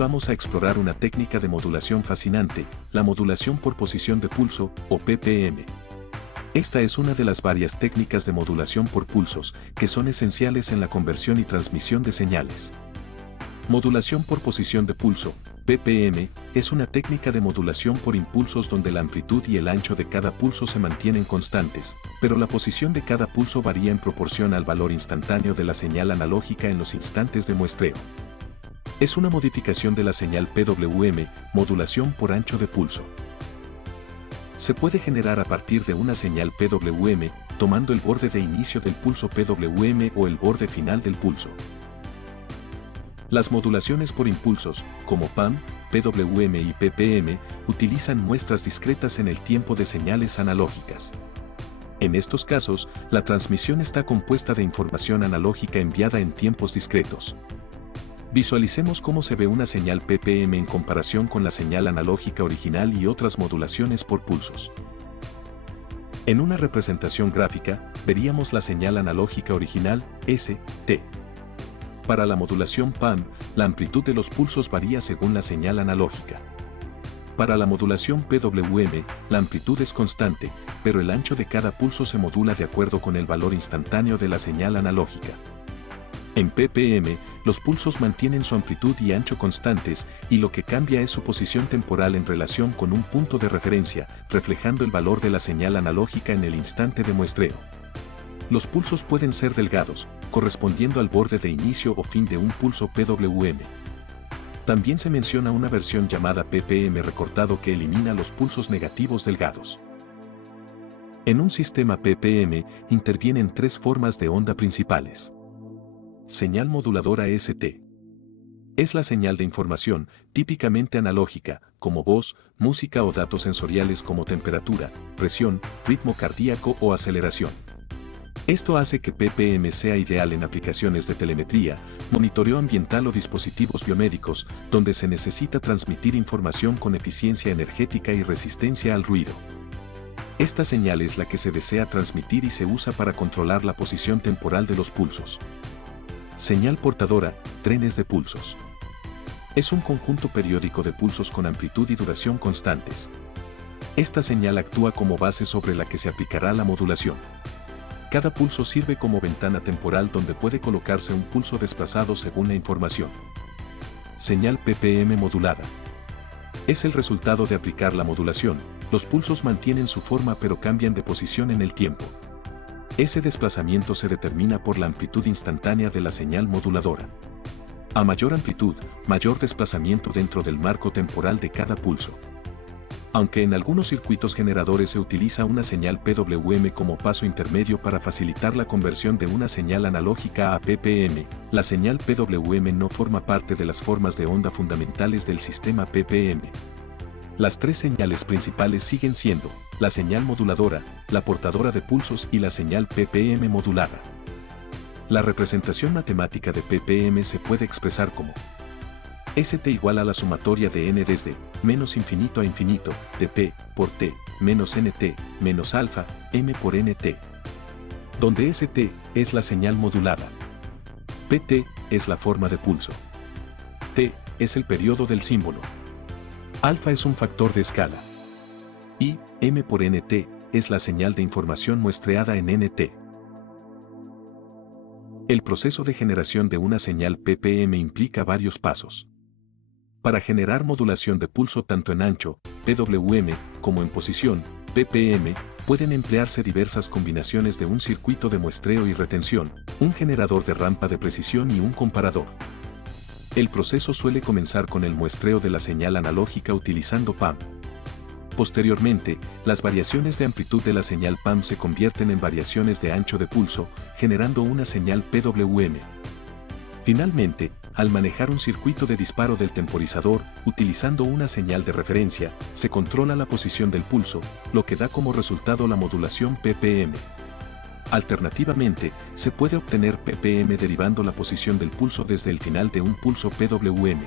vamos a explorar una técnica de modulación fascinante, la modulación por posición de pulso, o PPM. Esta es una de las varias técnicas de modulación por pulsos, que son esenciales en la conversión y transmisión de señales. Modulación por posición de pulso, PPM, es una técnica de modulación por impulsos donde la amplitud y el ancho de cada pulso se mantienen constantes, pero la posición de cada pulso varía en proporción al valor instantáneo de la señal analógica en los instantes de muestreo. Es una modificación de la señal PWM, modulación por ancho de pulso. Se puede generar a partir de una señal PWM, tomando el borde de inicio del pulso PWM o el borde final del pulso. Las modulaciones por impulsos, como PAM, PWM y PPM, utilizan muestras discretas en el tiempo de señales analógicas. En estos casos, la transmisión está compuesta de información analógica enviada en tiempos discretos. Visualicemos cómo se ve una señal PPM en comparación con la señal analógica original y otras modulaciones por pulsos. En una representación gráfica, veríamos la señal analógica original, ST. Para la modulación PAM, la amplitud de los pulsos varía según la señal analógica. Para la modulación PWM, la amplitud es constante, pero el ancho de cada pulso se modula de acuerdo con el valor instantáneo de la señal analógica. En PPM, los pulsos mantienen su amplitud y ancho constantes, y lo que cambia es su posición temporal en relación con un punto de referencia, reflejando el valor de la señal analógica en el instante de muestreo. Los pulsos pueden ser delgados, correspondiendo al borde de inicio o fin de un pulso PWM. También se menciona una versión llamada PPM recortado que elimina los pulsos negativos delgados. En un sistema PPM intervienen tres formas de onda principales. Señal moduladora ST. Es la señal de información, típicamente analógica, como voz, música o datos sensoriales como temperatura, presión, ritmo cardíaco o aceleración. Esto hace que PPM sea ideal en aplicaciones de telemetría, monitoreo ambiental o dispositivos biomédicos, donde se necesita transmitir información con eficiencia energética y resistencia al ruido. Esta señal es la que se desea transmitir y se usa para controlar la posición temporal de los pulsos. Señal portadora, trenes de pulsos. Es un conjunto periódico de pulsos con amplitud y duración constantes. Esta señal actúa como base sobre la que se aplicará la modulación. Cada pulso sirve como ventana temporal donde puede colocarse un pulso desplazado según la información. Señal PPM modulada. Es el resultado de aplicar la modulación. Los pulsos mantienen su forma pero cambian de posición en el tiempo. Ese desplazamiento se determina por la amplitud instantánea de la señal moduladora. A mayor amplitud, mayor desplazamiento dentro del marco temporal de cada pulso. Aunque en algunos circuitos generadores se utiliza una señal PWM como paso intermedio para facilitar la conversión de una señal analógica a PPM, la señal PWM no forma parte de las formas de onda fundamentales del sistema PPM. Las tres señales principales siguen siendo la señal moduladora, la portadora de pulsos y la señal PPM modulada. La representación matemática de PPM se puede expresar como ST igual a la sumatoria de n desde menos infinito a infinito, de P por T, menos NT, menos alfa, M por NT. Donde ST es la señal modulada. PT es la forma de pulso. T es el periodo del símbolo. Alfa es un factor de escala. Y M por NT es la señal de información muestreada en NT. El proceso de generación de una señal PPM implica varios pasos. Para generar modulación de pulso tanto en ancho, PWM, como en posición, PPM, pueden emplearse diversas combinaciones de un circuito de muestreo y retención, un generador de rampa de precisión y un comparador. El proceso suele comenzar con el muestreo de la señal analógica utilizando PAM. Posteriormente, las variaciones de amplitud de la señal PAM se convierten en variaciones de ancho de pulso, generando una señal PWM. Finalmente, al manejar un circuito de disparo del temporizador, utilizando una señal de referencia, se controla la posición del pulso, lo que da como resultado la modulación PPM. Alternativamente, se puede obtener PPM derivando la posición del pulso desde el final de un pulso PWM.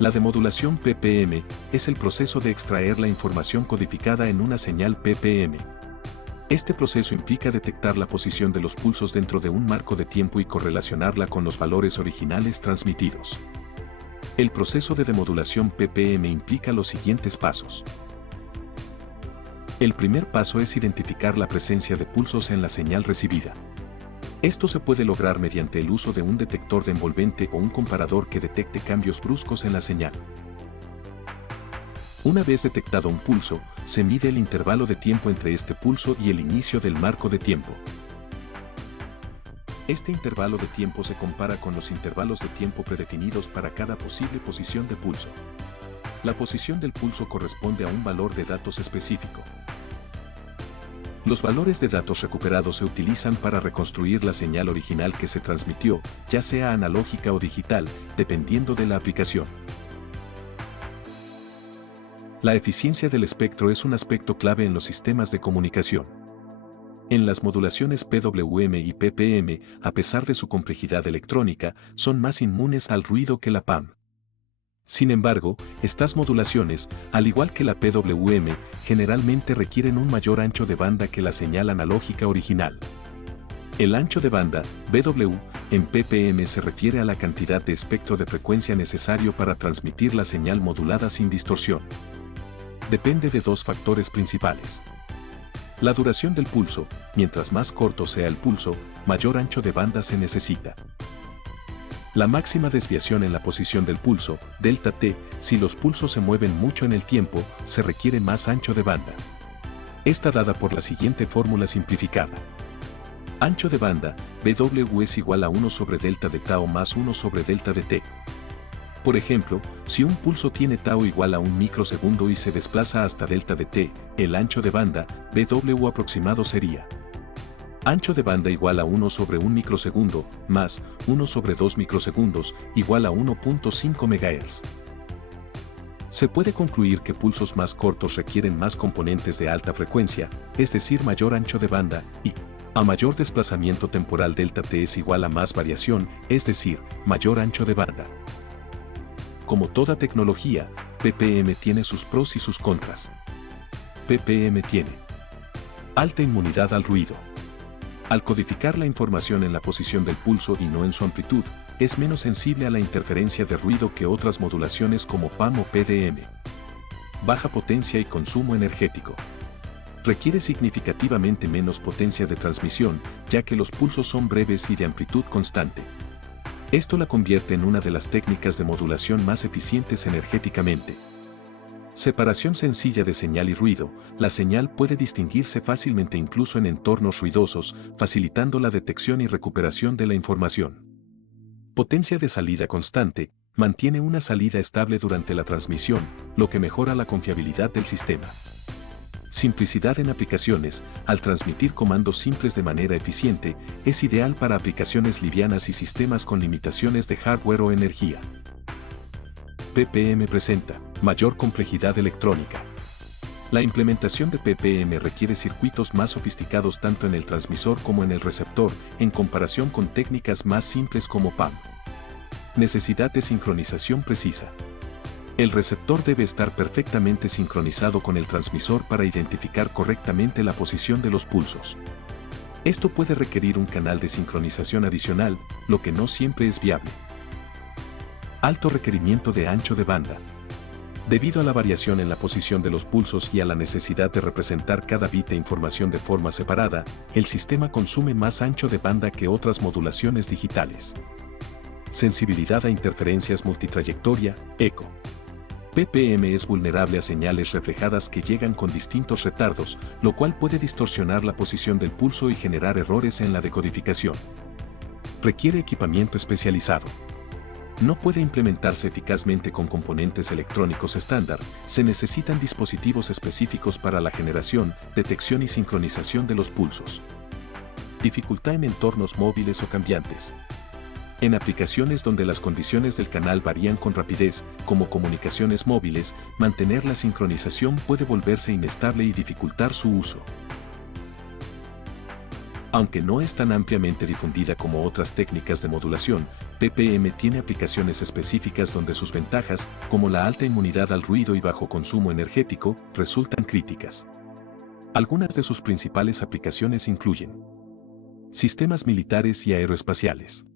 La demodulación PPM es el proceso de extraer la información codificada en una señal PPM. Este proceso implica detectar la posición de los pulsos dentro de un marco de tiempo y correlacionarla con los valores originales transmitidos. El proceso de demodulación PPM implica los siguientes pasos. El primer paso es identificar la presencia de pulsos en la señal recibida. Esto se puede lograr mediante el uso de un detector de envolvente o un comparador que detecte cambios bruscos en la señal. Una vez detectado un pulso, se mide el intervalo de tiempo entre este pulso y el inicio del marco de tiempo. Este intervalo de tiempo se compara con los intervalos de tiempo predefinidos para cada posible posición de pulso. La posición del pulso corresponde a un valor de datos específico. Los valores de datos recuperados se utilizan para reconstruir la señal original que se transmitió, ya sea analógica o digital, dependiendo de la aplicación. La eficiencia del espectro es un aspecto clave en los sistemas de comunicación. En las modulaciones PWM y PPM, a pesar de su complejidad electrónica, son más inmunes al ruido que la PAM. Sin embargo, estas modulaciones, al igual que la PWM, generalmente requieren un mayor ancho de banda que la señal analógica original. El ancho de banda, BW, en PPM se refiere a la cantidad de espectro de frecuencia necesario para transmitir la señal modulada sin distorsión. Depende de dos factores principales. La duración del pulso, mientras más corto sea el pulso, mayor ancho de banda se necesita. La máxima desviación en la posición del pulso, delta T, si los pulsos se mueven mucho en el tiempo, se requiere más ancho de banda. Está dada por la siguiente fórmula simplificada. Ancho de banda, BW es igual a 1 sobre delta de tau más 1 sobre delta de T. Por ejemplo, si un pulso tiene tau igual a 1 microsegundo y se desplaza hasta delta de T, el ancho de banda, BW aproximado sería ancho de banda igual a 1 sobre 1 microsegundo, más 1 sobre 2 microsegundos, igual a 1.5 MHz. Se puede concluir que pulsos más cortos requieren más componentes de alta frecuencia, es decir mayor ancho de banda, y a mayor desplazamiento temporal delta T es igual a más variación, es decir, mayor ancho de banda. Como toda tecnología, PPM tiene sus pros y sus contras. PPM tiene alta inmunidad al ruido. Al codificar la información en la posición del pulso y no en su amplitud, es menos sensible a la interferencia de ruido que otras modulaciones como PAM o PDM. Baja potencia y consumo energético. Requiere significativamente menos potencia de transmisión, ya que los pulsos son breves y de amplitud constante. Esto la convierte en una de las técnicas de modulación más eficientes energéticamente. Separación sencilla de señal y ruido. La señal puede distinguirse fácilmente incluso en entornos ruidosos, facilitando la detección y recuperación de la información. Potencia de salida constante. Mantiene una salida estable durante la transmisión, lo que mejora la confiabilidad del sistema. Simplicidad en aplicaciones. Al transmitir comandos simples de manera eficiente, es ideal para aplicaciones livianas y sistemas con limitaciones de hardware o energía. PPM presenta mayor complejidad electrónica. La implementación de PPM requiere circuitos más sofisticados tanto en el transmisor como en el receptor, en comparación con técnicas más simples como PAM. Necesidad de sincronización precisa. El receptor debe estar perfectamente sincronizado con el transmisor para identificar correctamente la posición de los pulsos. Esto puede requerir un canal de sincronización adicional, lo que no siempre es viable. Alto requerimiento de ancho de banda. Debido a la variación en la posición de los pulsos y a la necesidad de representar cada bit de información de forma separada, el sistema consume más ancho de banda que otras modulaciones digitales. Sensibilidad a interferencias multitrayectoria, eco. PPM es vulnerable a señales reflejadas que llegan con distintos retardos, lo cual puede distorsionar la posición del pulso y generar errores en la decodificación. Requiere equipamiento especializado. No puede implementarse eficazmente con componentes electrónicos estándar, se necesitan dispositivos específicos para la generación, detección y sincronización de los pulsos. Dificultad en entornos móviles o cambiantes. En aplicaciones donde las condiciones del canal varían con rapidez, como comunicaciones móviles, mantener la sincronización puede volverse inestable y dificultar su uso. Aunque no es tan ampliamente difundida como otras técnicas de modulación, PPM tiene aplicaciones específicas donde sus ventajas, como la alta inmunidad al ruido y bajo consumo energético, resultan críticas. Algunas de sus principales aplicaciones incluyen sistemas militares y aeroespaciales.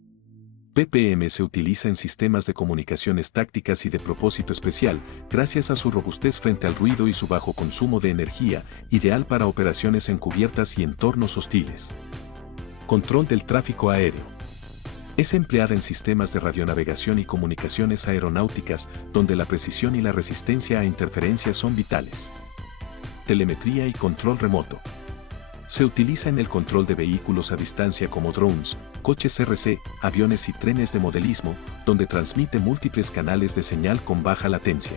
PPM se utiliza en sistemas de comunicaciones tácticas y de propósito especial, gracias a su robustez frente al ruido y su bajo consumo de energía, ideal para operaciones encubiertas y entornos hostiles. Control del tráfico aéreo. Es empleada en sistemas de radionavegación y comunicaciones aeronáuticas, donde la precisión y la resistencia a interferencias son vitales. Telemetría y control remoto. Se utiliza en el control de vehículos a distancia como drones, coches RC, aviones y trenes de modelismo, donde transmite múltiples canales de señal con baja latencia.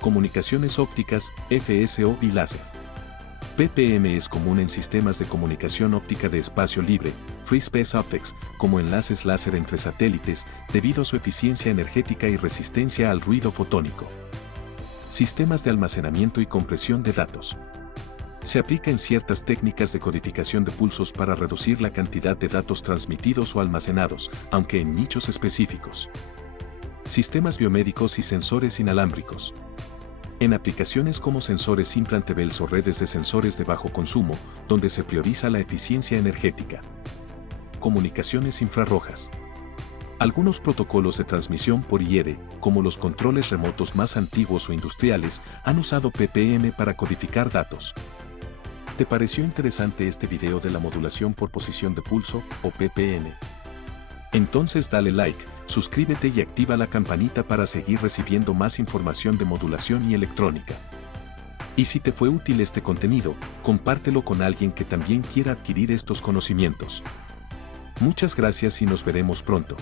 Comunicaciones ópticas, FSO y láser. PPM es común en sistemas de comunicación óptica de espacio libre, Free Space Optics, como enlaces láser entre satélites, debido a su eficiencia energética y resistencia al ruido fotónico. Sistemas de almacenamiento y compresión de datos. Se aplica en ciertas técnicas de codificación de pulsos para reducir la cantidad de datos transmitidos o almacenados, aunque en nichos específicos. Sistemas biomédicos y sensores inalámbricos. En aplicaciones como sensores implantables o redes de sensores de bajo consumo, donde se prioriza la eficiencia energética. Comunicaciones infrarrojas. Algunos protocolos de transmisión por IR, como los controles remotos más antiguos o industriales, han usado PPM para codificar datos. ¿Te pareció interesante este video de la modulación por posición de pulso, o PPM? Entonces dale like, suscríbete y activa la campanita para seguir recibiendo más información de modulación y electrónica. Y si te fue útil este contenido, compártelo con alguien que también quiera adquirir estos conocimientos. Muchas gracias y nos veremos pronto.